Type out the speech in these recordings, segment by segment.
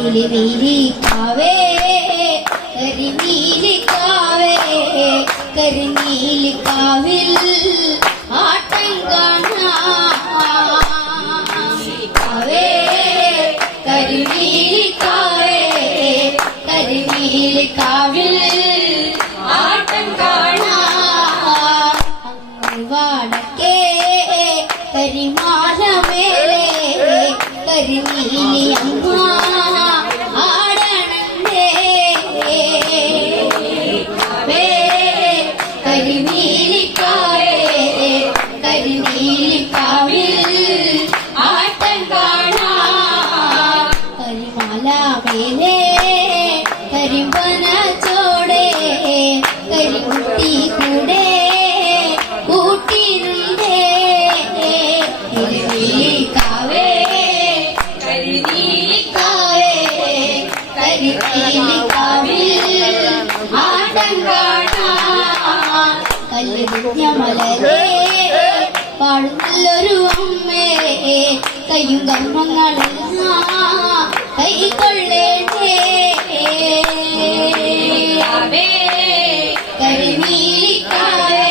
നീലിക്കാവേ കരിനീലിക്കാവേ കരിനീലിക്കാവിൽ ആട്ടം കാണാവേ കരിനീലിക്കാവേ കരിനീലിക്കാവിൽ ആട്ടം കാണാം വടക്കേ കരിമാലമേലെ കരിനീലി അമ്മ ആടണേ കരിനീലിക്കാവേ കരിനീലിക്കാവിൽ ആട്ടം കാണാം കരിമാലമേലെ കരിമ്പന ചോടെ കരിക്കുട്ടി കൂടെ കൂട്ടിനുണ്ടേ കരിനീലിക്കാവേ കരിനീലിക്കാവേ കരിനീലിക്കാവിൽ ആട്ടം കാണാം കല്ലുമലരേ പാടുന്നൊരു അമ്മേ കയ്യും കർമ്മങ്ങളെല്ലാം കൈക്കൊള്ളേണ്ടേ കരിനീലിക്കാവേ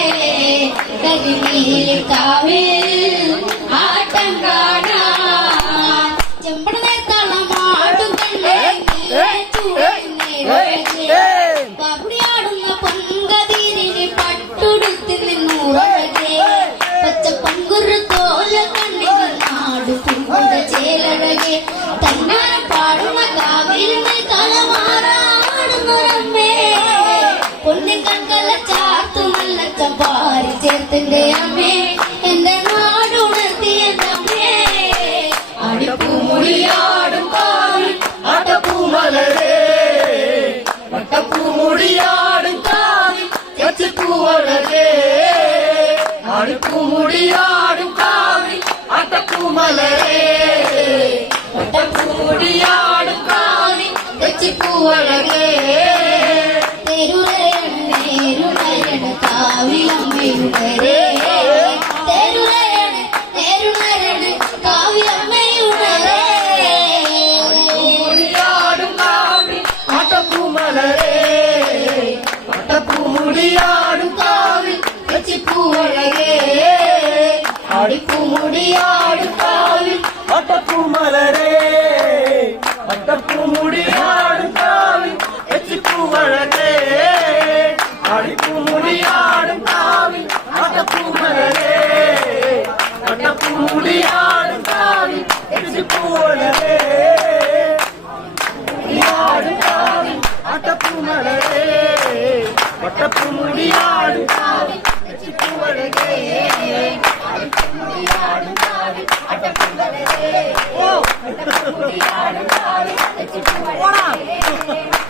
കരിനീലിക്കാവിൽ ആട്ടം കാണാം ചെമ്പടനേത്തളമാടും പകുടിയാടുന്ന പൊങ്കതിരിന് പട്ടുടുത്ത് നിന്നുറകെ പച്ച പങ്കുരു തോല കണ്ണിന് നാടു പുങ്കുത ചേലഴകെ തന്നാരം പാടുന്ന കാവിലിന് തലമാറാടുന്നൊരമ്മേ പൊന്നിൻ കൺകല ചാർത്തു നല്ല ചമ്പാരി ചേർത്തിന്റെ അമ്മേ എന്റെ നാടുണർത്തി എന്റെ അമ്മേ അടിപ്പൂമുടിയാടും കാവിൽ അടപ്പൂമലരേ വട്ടപ്പൂമുടിയാടും കാവിൽ തെച്ചിപ്പൂവളരേ അടിപ്പൂമുടിയാടും കാവിൽ അടപ്പൂമലരേ വട്ടപ്പൂമുടിയാടും കാവിൽ തെച്ചിപ്പൂവളരേ നേരുണയണ കാവിലമ്മയുണരേ നേരുണയണ കാവിലമ്മയുണരേ മുടിയാടും കാവിൽ അടപ്പൂമലരേ വട്ടപ്പൂമുടിയാടും കാവിൽ തെച്ചിപ്പൂവളരേ അടിപ്പൂമുടിയാടും കാവിൽ അടപ്പൂമലരേ വട്ടപ്പൂമുടിയാടും കാവിൽ തെച്ചിപ്പൂവളരേ അടിപ്പൂമുടിയാടും കാവിൽ അടപ്പൂമലരേ വട്ടപ്പൂമുടിയാടും കാവിൽ തെച്ചിപ്പൂവളരേ മുടിയാടും കാവിൽ അടപ്പൂമലരേ വട്ടപ്പൂമുടിയാടും കാവിൽ തെച്ചിപ്പൂവളരേ അടിപ്പൂമുടിയാടും കാവിൽ അടപ്പൂമലരേ ഓ വട്ടപ്പൂമുടിയാടും കാവിൽ തെച്ചിപ്പൂവളരേ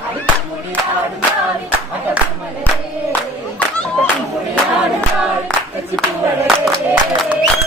അടിപ്പൂമുടിയാടും കാവിൽ അടപ്പൂമലരേ വട്ടപ്പൂമുടിയാടും കാവിൽ തെച്ചിപ്പൂവളരേ